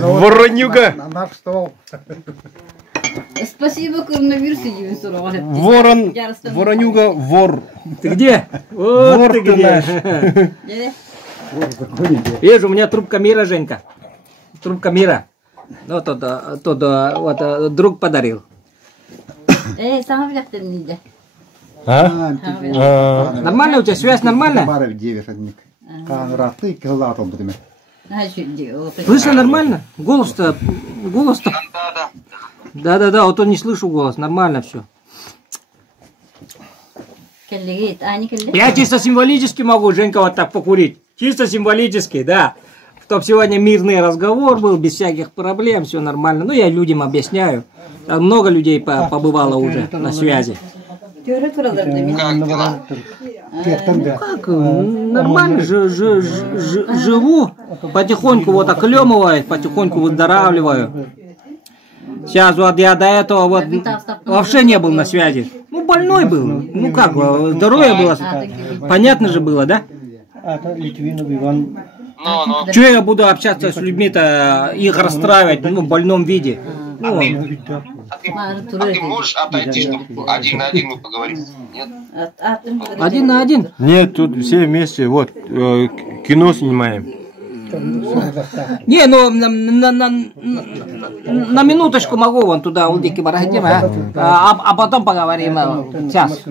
Воронюга. Наш стол. Спасибо, коронавирус. Ворон, Воронюга, вор. Ты где? Вот ты где. Видишь, у меня трубка мира, Женька. Трубка мира. Ну, вот друг подарил. Нормально у тебя связь, нормально? Слышно нормально? Голос-то. Да, вот он не слышу голос, нормально все. Я чисто символически могу, Женька, вот так покурить. Чисто символически, да. Чтоб сегодня мирный разговор был, без всяких проблем, все нормально. Ну, я людям объясняю. Там много людей побывало уже на связи. Как? Нормально живу. Потихоньку вот оклемываю, потихоньку выздоравливаю. Сейчас вот я до этого вот вообще не был на связи. Ну, больной был. Ну как, здоровье было. Понятно же было, да? Чего я буду общаться с людьми-то, их расстраивать, ну, в больном виде? А ты можешь отойти, чтобы один на один мы поговорим? Нет? Один на один? Нет, тут все вместе, вот, кино снимаем. Не, ну на минуточку могу вон туда, улдики барахтим, а потом поговорим. Сейчас. Ой.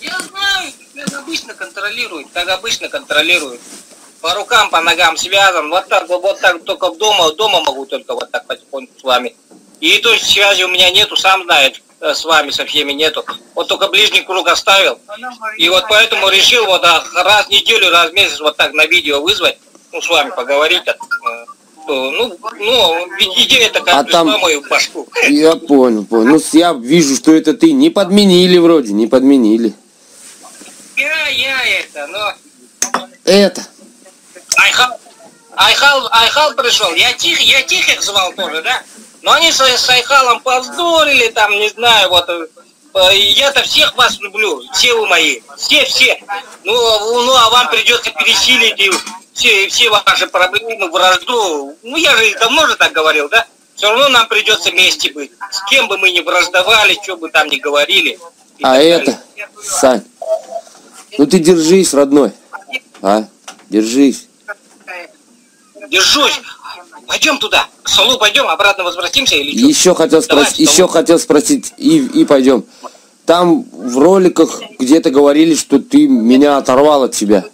Я знаю, как обычно контролируют. По рукам, по ногам связан, вот так, только дома могу только вот так потихоньку с вами. И той связи у меня нету, сам знает, с вами со всеми нету. Вот только ближний круг оставил. И вот поэтому решил вот раз в неделю, раз в месяц вот так на видео вызвать, ну, с вами поговорить. Ну, идея такая пришла мою башку. Я понял. Ну, я вижу, что это ты. Не подменили вроде, не подменили. Это. Айхал пришел. Я тихих звал тоже, да? Но они с Айхалом повздорили, там, не знаю, вот. Я-то всех вас люблю, все вы мои, все. Ну, а вам придется пересилить все ваши проблемы, вражду. Ну, я же давно же так говорил, да? Все равно нам придется вместе быть. С кем бы мы ни враждовали, что бы там ни говорили. Это, Сань, ну ты держись, родной. А? Держись. Держусь. Пойдем туда. К столу пойдем, обратно возвратимся или что? Еще хотел спросить, и пойдем. Там в роликах где-то говорили, что ты меня оторвал от себя.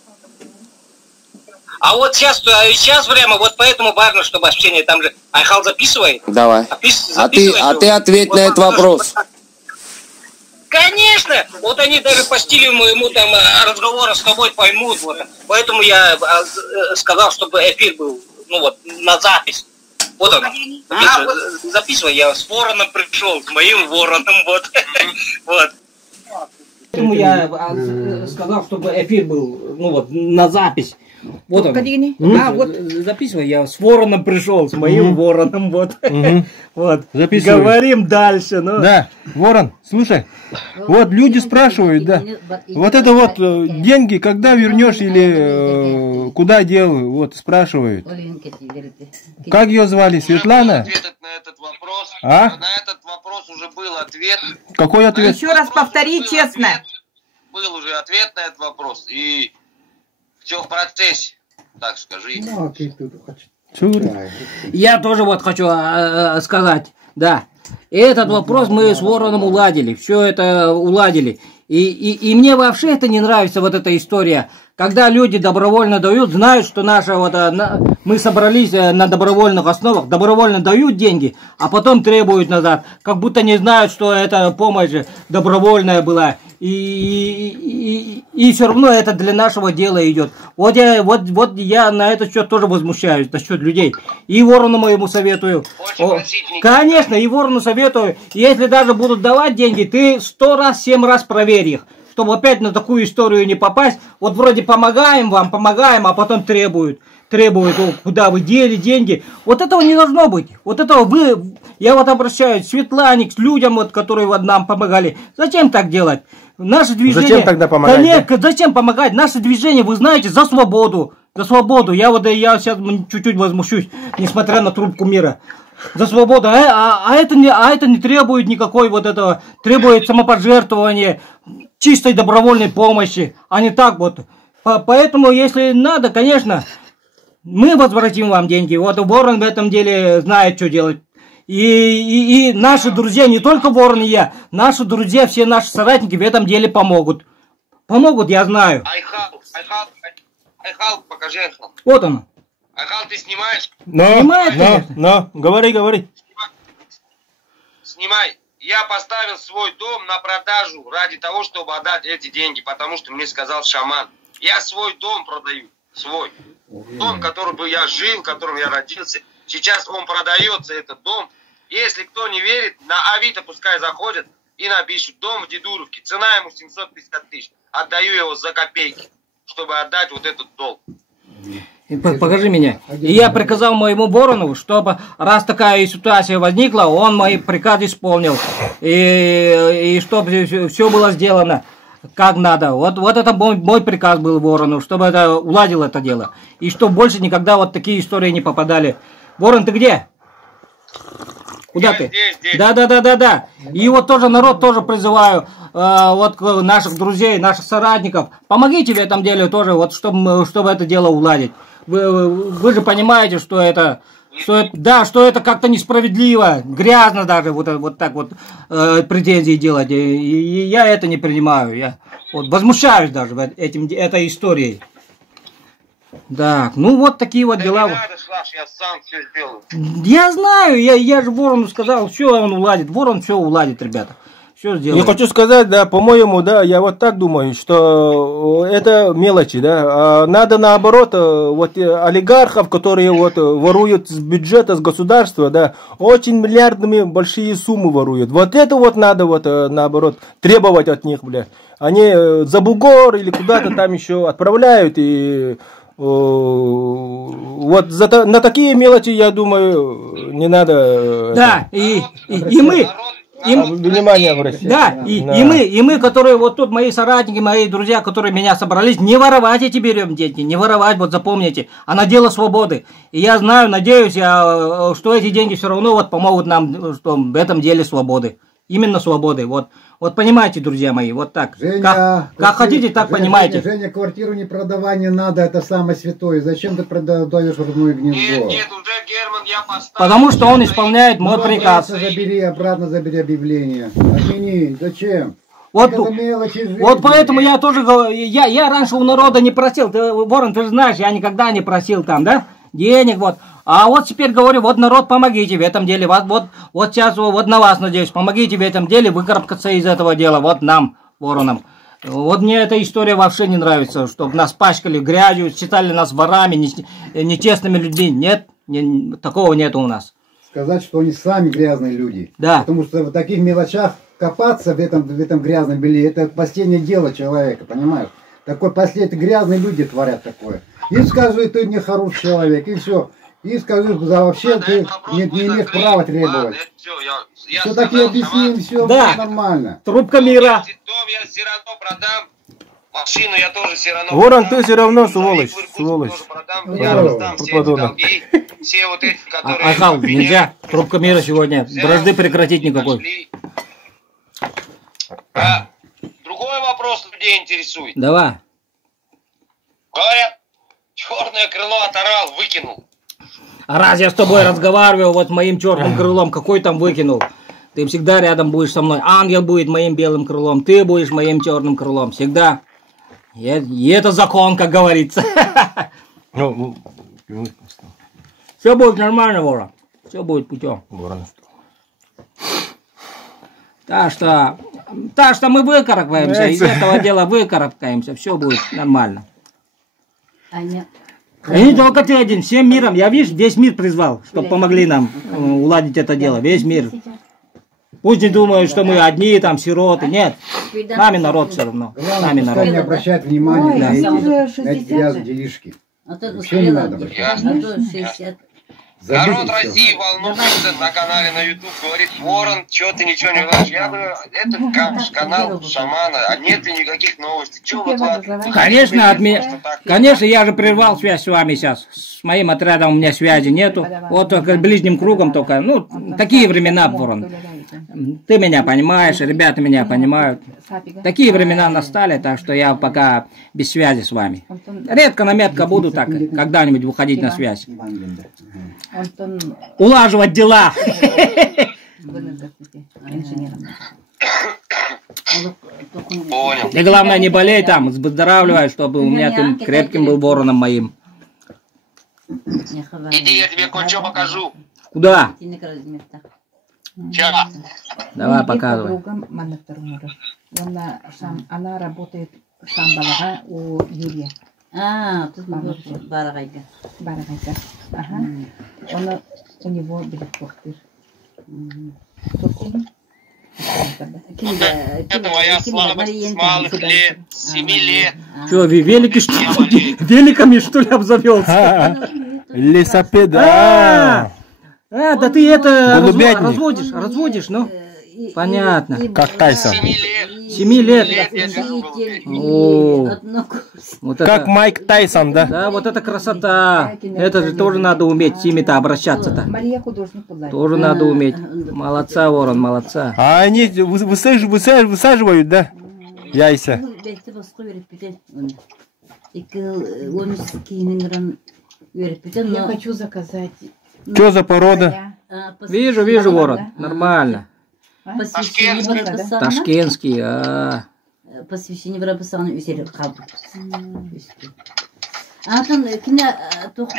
А вот сейчас время, вот поэтому важно, чтобы общение там же. Айхал записывает? Давай. А ты ответь на этот вопрос. Конечно! Вот они даже по стилю моему там разговора с тобой поймут. Вот. Поэтому я сказал, чтобы эфир был, ну вот, на запись. Вот он. Записывай, я с вороном пришел, с моим вороном, вот. Вот. Поэтому я сказал, чтобы эфир был, ну вот, на запись. Вот он. Вот записывай, я с вороном пришел, с моим вороном, вот. Вот. Записывай. Говорим дальше, ну. Да, ворон, слушай, вот люди спрашивают, да, вот это вот деньги, когда вернешь или куда дел, вот спрашивают. Как ее звали, Светлана? На этот вопрос, На этот вопрос уже был ответ. Какой ответ? Еще раз повтори честно. Был уже ответ на этот вопрос, и все в процессе, так скажи. Я тоже вот хочу сказать, да. Этот вопрос мы с Вороном уладили, все это уладили. И мне вообще это не нравится, вот эта история. Когда люди добровольно дают, знают, что наша вот, мы собрались на добровольных основах, добровольно дают деньги, а потом требуют назад. Как будто не знают, что эта помощь добровольная была. И все равно это для нашего дела идет. Вот я на этот счет тоже возмущаюсь, насчет людей. И Ворону моему советую. Конечно, и Ворону советую. Если даже будут давать деньги, ты 100 раз, 7 раз проверь их. Чтобы опять на такую историю не попасть. Вот вроде помогаем вам, а потом требуют. требует, куда вы дели деньги. Вот этого не должно быть. Вот этого я вот обращаюсь к Светлане, к людям, вот, которые вот нам помогали. Зачем так делать? Наше движение... Зачем тогда помогать? Да? Зачем помогать? Наше движение, вы знаете, за свободу. За свободу. Я сейчас чуть-чуть возмущусь, несмотря на трубку мира. За свободу. Это не требует никакой вот этого. Требует самопожертвования, чистой добровольной помощи, а не так вот. Поэтому, если надо, конечно, мы возвратим вам деньги. Вот Ворон в этом деле знает, что делать. И наши друзья, не только Ворон и я, наши друзья, все наши соратники в этом деле помогут. Помогут, я знаю. Айхал, покажи Айхал. Вот он. Айхал, ты снимаешь? Но, говори. Снимай. Я поставил свой дом на продажу ради того, чтобы отдать эти деньги, потому что мне сказал шаман. Я свой дом продаю, свой. Дом, в котором бы я жил, в котором я родился. Сейчас он продается, этот дом. Если кто не верит, на Авито пускай заходят и напишут: дом в Дедуровке. Цена ему 750 тысяч. Отдаю его за копейки, чтобы отдать вот этот долг. Покажи меня. И я приказал моему Ворону, чтобы, раз такая ситуация возникла, он мои приказы исполнил. И чтобы все было сделано как надо. Вот это мой приказ был Ворону, чтобы это уладил это дело. И чтобы больше никогда вот такие истории не попадали. Ворон, ты где? Куда ты? Здесь. Да. И вот тоже народ тоже призываю, вот наших друзей, наших соратников, помогите в этом деле тоже, вот чтобы это дело уладить. Вы же понимаете, что это как-то несправедливо, грязно даже вот так вот претензии делать. И я это не принимаю. Я вот возмущаюсь даже этой историей. Да, ну вот такие вот дела. Не надо, Слаш, я сам все сделаю. Я знаю, я же Ворону сказал, все он уладит. Ворон все уладит, ребята. Все сделает. Я хочу сказать, да, по-моему, да, я вот так думаю, что это мелочи, да. Надо наоборот, вот олигархов, которые вот воруют с бюджета, с государства, да, очень миллиардными большие суммы воруют. Вот это вот надо вот наоборот требовать от них, бля. Они за бугор или куда-то там еще отправляют и вот на такие мелочи, я думаю, не надо. Да, и мы. Внимание обращать. Да, и мы, которые вот тут мои соратники, мои друзья, которые меня собрались, не воровать эти берем деньги, не воровать, вот запомните, а на дело свободы. И я знаю, надеюсь, что эти деньги все равно вот помогут нам что в этом деле свободы. Именно свободы. Вот понимаете, друзья мои, вот так. Женя, как хотите, так понимаете. Женя, квартиру не продавай, не надо, это самое святое. Зачем ты продаешь родное гнездо? Нет, уже Герман я поставил. Потому что он исполняет мой приказ. Обратно забери объявление. Отмени. Зачем? Вот поэтому я тоже говорю, я раньше у народа не просил. Ворон, ты же знаешь, я никогда не просил там, да? Денег, вот. А вот теперь говорю, вот народ, помогите в этом деле. Вот сейчас вот на вас надеюсь, помогите в этом деле выкарабкаться из этого дела. Вот нам, Воронам. Вот мне эта история вообще не нравится, чтобы нас пачкали грязью, считали нас ворами, нечестными людьми. Нет, такого нет у нас. Сказать, что они сами грязные люди. Да. Потому что в таких мелочах копаться в этом грязном белье, это последнее дело человека, понимаешь? Последние грязные люди творят такое. И скажи, ты не хороший человек, и все. И скажи, вообще ты не имеешь права требовать. Все-таки объясним, все нормально. Трубка мира. Дом я все равно продам. Машину я тоже все равно Ворон, ты все равно сволочь. Я раздам все эти долги. Все вот эти, которые... Айхал, нельзя. Трубка мира сегодня. Вражды прекратить никакой. Другой вопрос людей интересует. Давай. Говорят, черное крыло оторвал, выкинул. А раз я с тобой разговаривал вот моим черным крылом, какой там выкинул? Ты всегда рядом будешь со мной. Ангел будет моим белым крылом, ты будешь моим черным крылом. Всегда. И это закон, как говорится. Все будет нормально, Ворон. Все будет путем. Так что мы выкарабкаемся. Из этого дела выкарабкаемся. Все будет нормально. И не только ты один, всем миром. Я, видишь, весь мир призвал, чтобы помогли нам уладить это дело. Весь мир. Пусть не думают, что мы одни, там, сироты. Нет. Нами народ все равно. Нами народ. Не обращать внимания на эти грязные делишки. Вообще не надо брать. Народ России волнуется на канале на YouTube, говорит, Ворон, что ты ничего не знаешь? Я говорю, это канал шамана, а нет никаких новостей. Что вы выкладываете? Конечно, конечно, я же прервал связь с вами сейчас. С моим отрядом у меня связи нету. Вот только ближним кругом только. Ну, такие времена, Ворон. Ты меня понимаешь, ребята меня понимают. Такие времена настали, так что я пока без связи с вами. Редко на метко буду так когда-нибудь выходить на связь. Улаживать дела. И главное, не болей там, выздоравливай, чтобы у меня ты крепким был вороном моим. Иди, я тебе кое-что покажу. Куда? Сейчас. Давай, показывай. Она работает в Шамбалага у Юрия. Тут Барагайда. Барагайда. Ага. У него билет квартир. Это моя слабость с малых лет, 7 лет. Что, велики, что ли? Великами, что ли, обзавелся? Лесопед. Да ты это разводишь, ну? Понятно. Как Тайсон. 7 лет. Вот Как Майк Тайсон, да? Да, вот это красота. Это же тоже надо уметь с ними-то обращаться-то. Мария художник. Тоже надо уметь. Молодца, Ворон, молодца. А они высаживают, да? Яйца. Я хочу заказать. Что за порода? Вижу, Ворон. Нормально. Ташкентский. Посвящение в Рабасану üzeri kaldı. Atın kine tok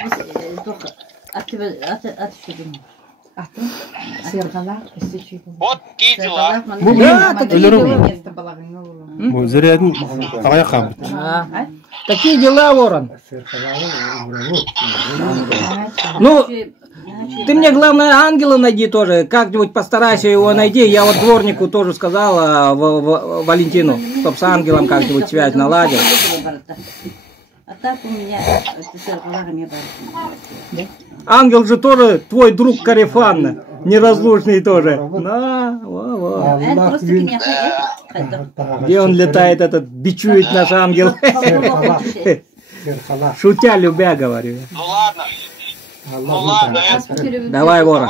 atıştırdım. Атын Сергалар истечет. Вот такие дела. Да, такие дела. Зарядный. Қалай қабыт? Такие дела, Ворон. Ну, ты мне, главное, ангела найди тоже. Как-нибудь постарайся его найти. Я вот дворнику тоже сказал, Валентину, чтоб с ангелом как-нибудь связь наладил. А так у меня Ангел же тоже твой друг Карифан, неразлучный тоже. На, во. Где он летает, этот бичует наш ангел. Шутя, любя, говорю. Ну ладно, Давай, Ворон.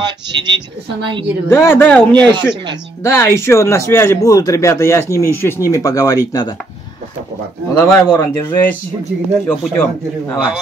Да, у меня еще... Да, еще на связи будут ребята, я с ними поговорить надо. Ну давай, Ворон, держись. Все путем. Давай.